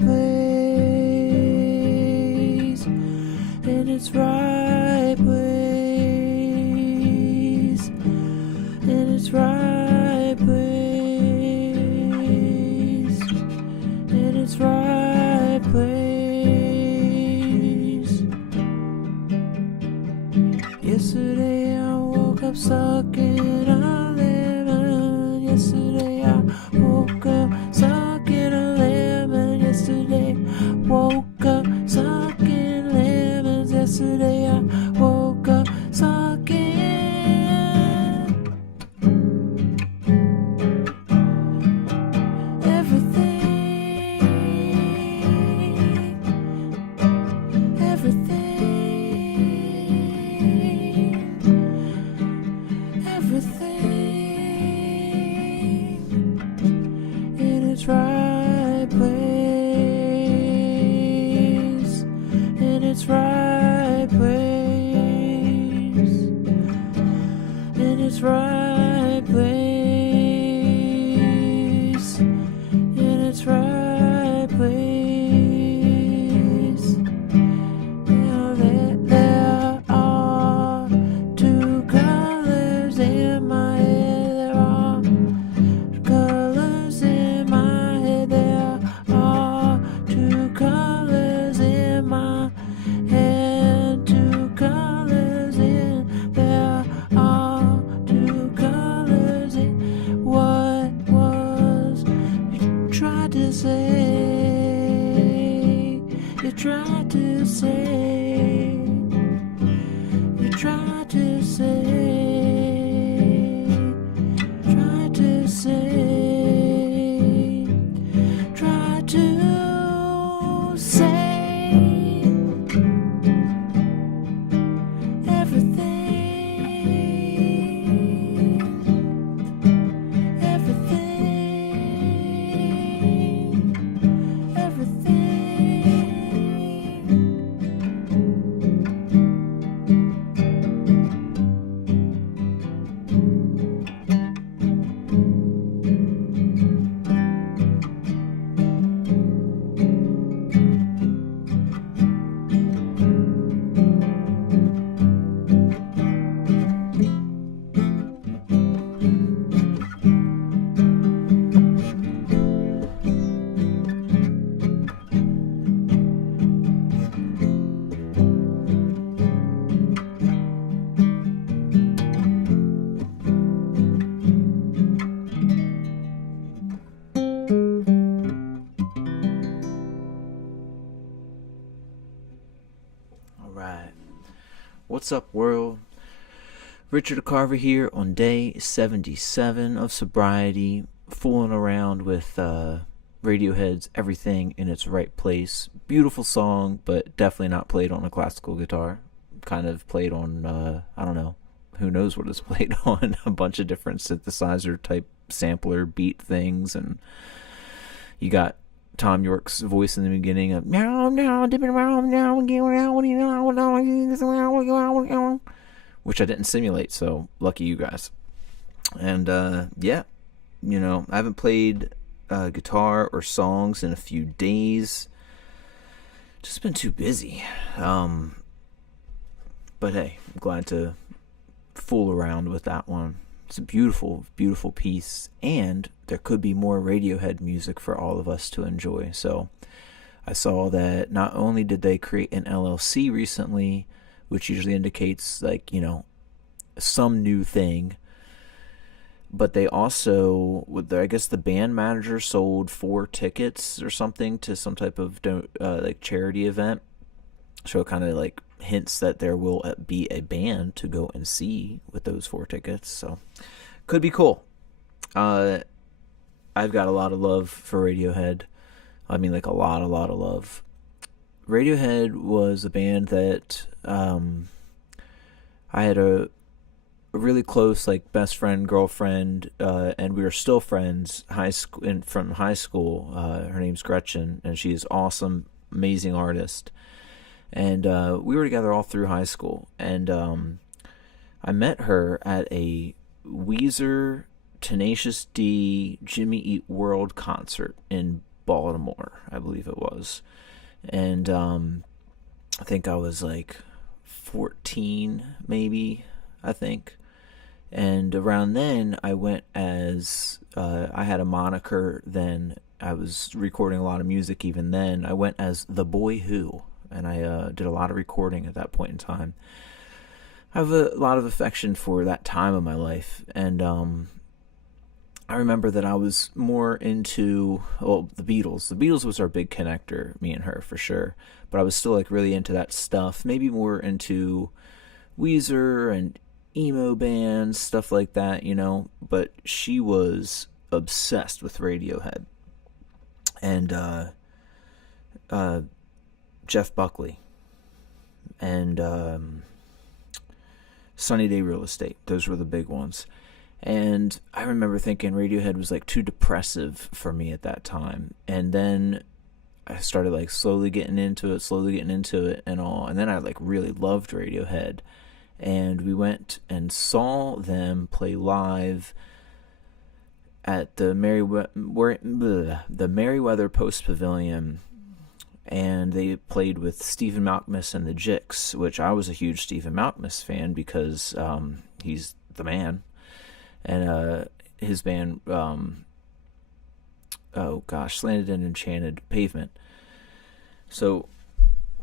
place, in its right place, in its right place, in its right place. Yesterday I woke up stuck in a lemon. Yesterday I woke up stuck in a lemon. Yesterday woke up stuck in lemons. Yesterday I woke up stuck in everything, everything in its right place, in its right place, in its right place, in its right place. Now there are two colors in my head. There are colors in my head. There are two colors in my head. Two colors in. There are two colors in. What was you tried to say? You tried to say. You tried to say. Tried to say. Tried to say everything, everything, All right. What's up, world? Richard Carver here on day 77 of sobriety, fooling around with Radiohead's Everything in Its Right Place. Beautiful song, but definitely not played on a classical guitar. Kind of played on, I don't know, who knows what it's played on. A bunch of different synthesizer type sampler beat things, and you got Tom York's voice in the beginning of meow meow dipping around now which I didn't simulate, so lucky you guys. And yeah, you know, I haven't played guitar or songs in a few days. Just been too busy. But hey, I'm glad to fool around with that one. It's a beautiful, beautiful piece, and there could be more Radiohead music for all of us to enjoy. So I saw that not only did they create an LLC recently, which usually indicates, like, you know, some new thing, but they also, I guess the band manager sold 4 tickets or something to some type of like charity event. So it kind of like hints that there will be a band to go and see with those 4 tickets. So could be cool. I've got a lot of love for Radiohead. I mean, like a lot of love. Radiohead was a band that I had a really close, like, best friend, girlfriend, and we were still friends from high school. Her name's Gretchen, and she's awesome, amazing artist. And we were together all through high school. And I met her at a Weezer, Tenacious D, Jimmy Eat World concert in Baltimore, I believe it was. And I think I was like 14, maybe, I think. And around then, I went as I had a moniker then. I was recording a lot of music even then. I went as The Boy Who, and I did a lot of recording at that point in time. I have a lot of affection for that time of my life, and I remember that I was more into, well, the Beatles. The Beatles was our big connector, me and her, for sure. But I was still like really into that stuff. Maybe more into Weezer and emo bands, stuff like that, you know. But she was obsessed with Radiohead and uh, Jeff Buckley and Sunny Day Real Estate. Those were the big ones. And I remember thinking Radiohead was like too depressive for me at that time. And then I started like slowly getting into it and all. And then I like really loved Radiohead. And we went and saw them play live at the Merriweather Post Pavilion. And they played with Stephen Malkmus and the Jicks, which I was a huge Stephen Malkmus fan because he's the man. And his band, Slanted and Enchanted Pavement. So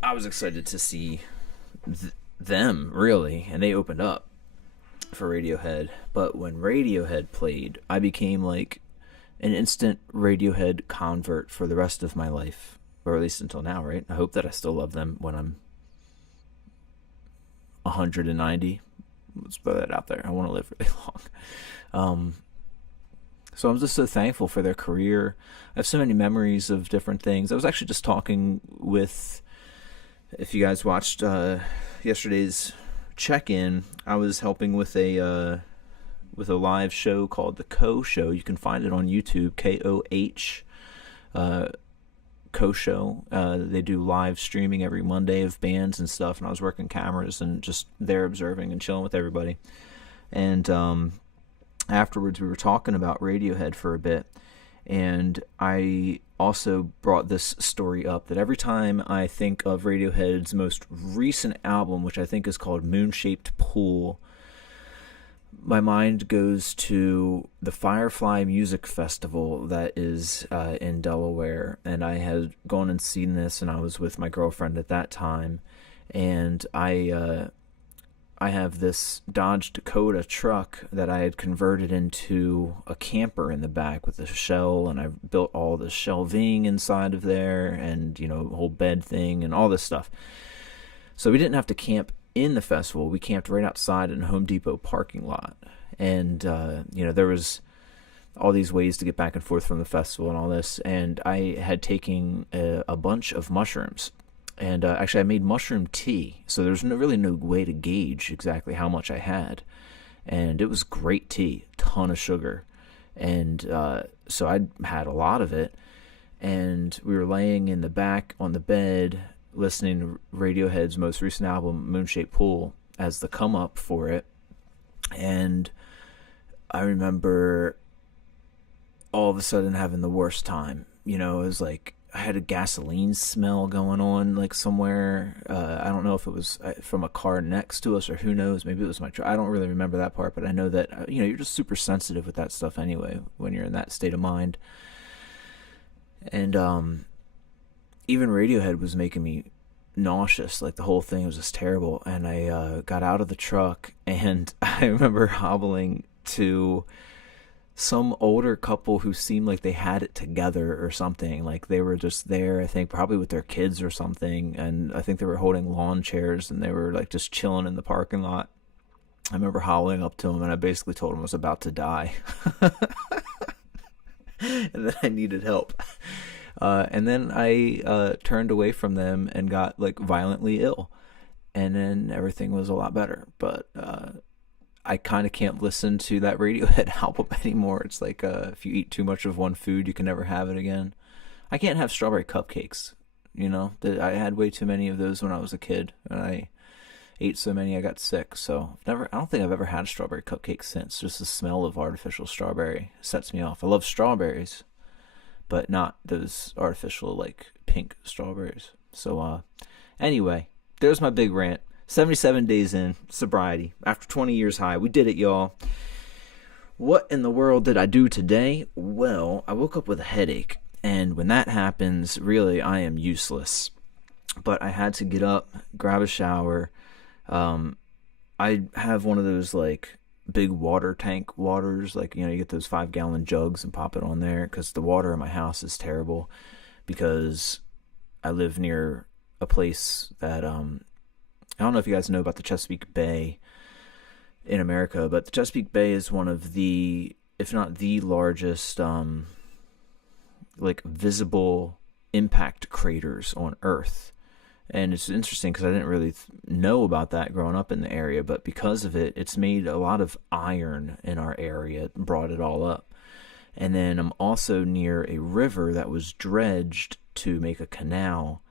I was excited to see them, really, and they opened up for Radiohead. But when Radiohead played, I became like an instant Radiohead convert for the rest of my life, or at least until now, right? I hope that I still love them when I'm 190. Let's put that out there. I want to live really long. So I'm just so thankful for their career. I have so many memories of different things. I was actually just talking with, if you guys watched yesterday's check-in, I was helping with a live show called the Co Show. You can find it on YouTube, KOH. Co Show. They do live streaming every Monday of bands and stuff, and I was working cameras and just there observing and chilling with everybody. And afterwards, we were talking about Radiohead for a bit, and I also brought this story up that every time I think of Radiohead's most recent album, which I think is called Moon-Shaped Pool, my mind goes to the Firefly Music Festival that is in Delaware, and I had gone and seen this, and I was with my girlfriend at that time, and I have this Dodge Dakota truck that I had converted into a camper in the back with a shell, and I built all the shelving inside of there, and a whole bed thing and all this stuff. So we didn't have to camp in the festival. We camped right outside in a Home Depot parking lot, and there was all these ways to get back and forth from the festival and all this, and I had taken a bunch of mushrooms, and actually I made mushroom tea, so there's really no way to gauge exactly how much I had, and it was great tea, ton of sugar, and so I had a lot of it, and we were laying in the back on the bed listening to Radiohead's most recent album, Moon-Shaped Pool, as the come up for it. And I remember all of a sudden having the worst time. It was like I had a gasoline smell going on like somewhere. I don't know if it was from a car next to us or who knows. Maybe it was my truck. I don't really remember that part, but I know that, you're just super sensitive with that stuff anyway when you're in that state of mind. And even Radiohead was making me nauseous. Like the whole thing was just terrible. And I got out of the truck, and I remember hobbling to some older couple who seemed like they had it together or something. Like they were just there, I think, probably with their kids or something. And I think they were holding lawn chairs, and they were like just chilling in the parking lot. I remember hobbling up to them, and I basically told them I was about to die. And that I needed help. And then I turned away from them and got like violently ill, and then everything was a lot better. But I kind of can't listen to that Radiohead album anymore. It's like if you eat too much of one food, you can never have it again. I can't have strawberry cupcakes. I had way too many of those when I was a kid, and I ate so many I got sick. So I don't think I've ever had a strawberry cupcake since. Just the smell of artificial strawberry sets me off. I love strawberries, but not those artificial like pink strawberries. So anyway, there's my big rant. 77 days in sobriety after 20 years high. We did it, y'all. What in the world did I do today? Well, I woke up with a headache, and when that happens, really I am useless. But I had to get up, grab a shower. I have one of those like big water tank waters, like you get those 5-gallon jugs and pop it on there, because the water in my house is terrible, because I live near a place that I don't know if you guys know about the Chesapeake Bay in America, but the Chesapeake Bay is one of the, if not the largest like visible impact craters on Earth. And it's interesting because I didn't really know about that growing up in the area, but because of it, it's made a lot of iron in our area, brought it all up. And then I'm also near a river that was dredged to make a canal,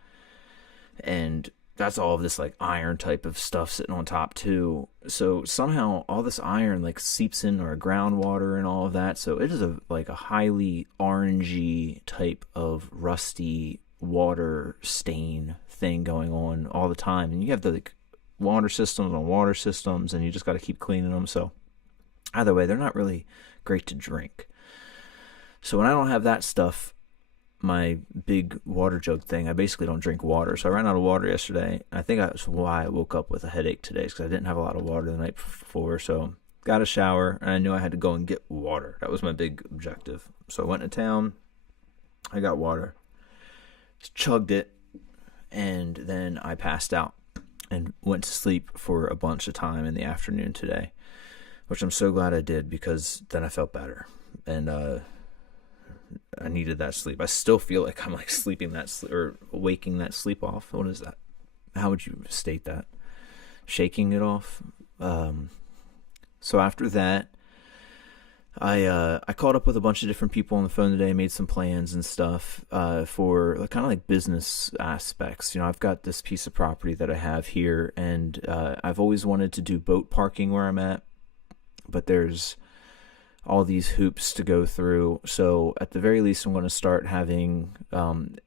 and that's all of this like iron type of stuff sitting on top too. So somehow all this iron like seeps into our groundwater and all of that. So it is a highly orangey type of rusty water stain thing going on all the time. And you have the like water systems on water systems, and you just got to keep cleaning them. So either way, they're not really great to drink. So when I don't have that stuff, my big water jug thing, I basically don't drink water. So I ran out of water yesterday. I think that's why I woke up with a headache today, because I didn't have a lot of water the night before. So got a shower, and I knew I had to go and get water. That was my big objective. So I went to town, I got water, just chugged it, and then I passed out and went to sleep for a bunch of time in the afternoon today, which I'm so glad I did, because then I felt better. And I needed that sleep. I still feel like I'm like sleeping that or waking that sleep off. What is that? How would you state that? Shaking it off. So after that, I caught up with a bunch of different people on the phone today. Made some plans and stuff for kind of like business aspects. I've got this piece of property that I have here, and I've always wanted to do boat parking where I'm at, but there's all these hoops to go through. So at the very least, I'm going to start having,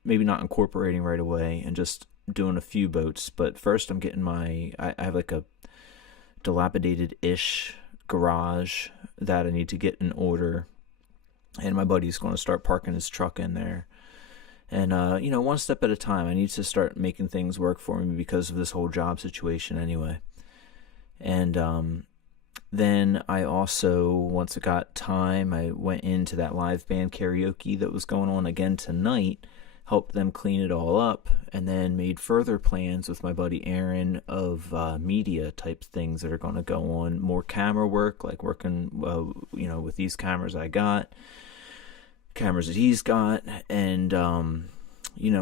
maybe not incorporating right away and just doing a few boats. But first I'm getting I have like a dilapidated-ish garage that I need to get in order. And my buddy's going to start parking his truck in there. And, one step at a time. I need to start making things work for me because of this whole job situation anyway. And, then I also, once I got time, I went into that live band karaoke that was going on again tonight, helped them clean it all up, and then made further plans with my buddy Aaron of media type things that are going to go on. More camera work, like working, with these cameras I got, cameras that he's got, and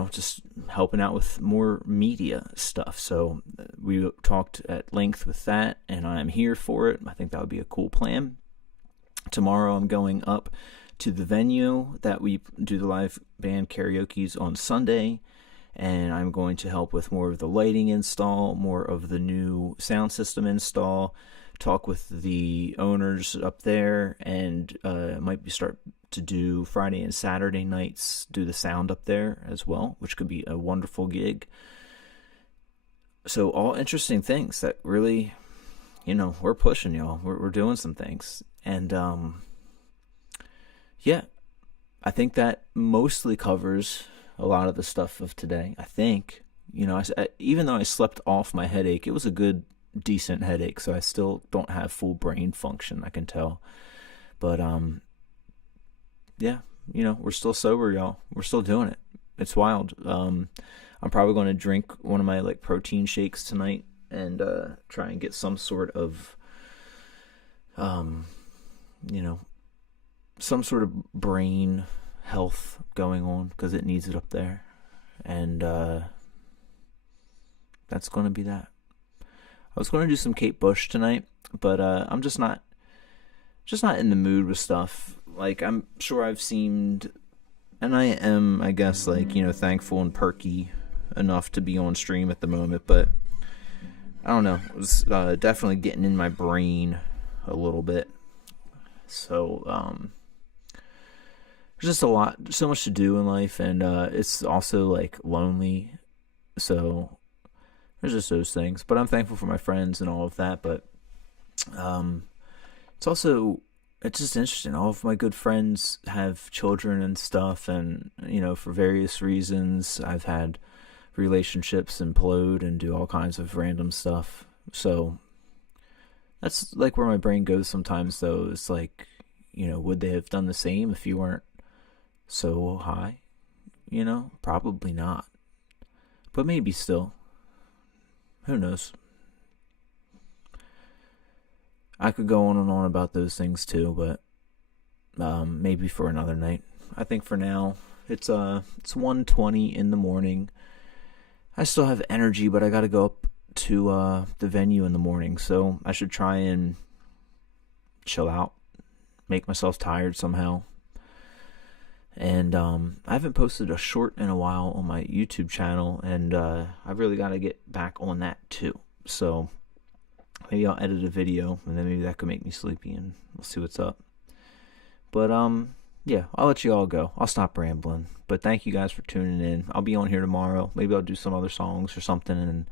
just helping out with more media stuff. So we talked at length with that, and I'm here for it. I think that would be a cool plan. Tomorrow I'm going up to the venue that we do the live band karaoke's on Sunday, and I'm going to help with more of the lighting install, more of the new sound system install, talk with the owners up there, and might start to do Friday and Saturday nights, do the sound up there as well, which could be a wonderful gig. So all interesting things that really, we're pushing, y'all. We're doing some things. And yeah, I think that mostly covers a lot of the stuff of today. I think, even though I slept off my headache, it was a good, decent headache, so I still don't have full brain function, I can tell. But yeah, we're still sober, y'all. We're still doing it. It's wild. I'm probably going to drink one of my like protein shakes tonight and try and get some sort of some sort of brain health going on, because it needs it up there. And that's going to be that. I was going to do some Kate Bush tonight, but I'm just not in the mood with stuff. Like, I'm sure I've seemed, and I am, I guess, like, thankful and perky enough to be on stream at the moment, but I don't know. It was definitely getting in my brain a little bit. So, there's just so much to do in life, and it's also like lonely. So there's just those things. But I'm thankful for my friends and all of that. But um, it's also it's just interesting. All of my good friends have children and stuff, and for various reasons, I've had relationships implode and do all kinds of random stuff. So that's like where my brain goes sometimes. Though it's like, would they have done the same if you weren't so high? Probably not. But maybe still. Who knows? I could go on and on about those things too, but maybe for another night. I think for now it's 1:20 in the morning. I still have energy, but I got to go up to the venue in the morning, so I should try and chill out, make myself tired somehow. And I haven't posted a short in a while on my YouTube channel, and I really got to get back on that too. So maybe I'll edit a video, and then maybe that could make me sleepy, and we'll see what's up. But yeah, I'll let you all go. I'll stop rambling. But thank you guys for tuning in. I'll be on here tomorrow. Maybe I'll do some other songs or something, and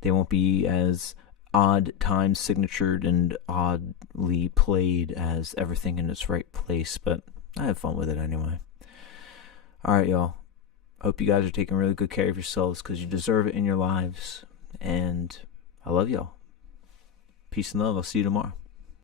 they won't be as odd time signatured and oddly played as Everything in Its Right Place. But I have fun with it anyway. All right, y'all. Hope you guys are taking really good care of yourselves, because you deserve it in your lives. And I love y'all. Peace and love. I'll see you tomorrow.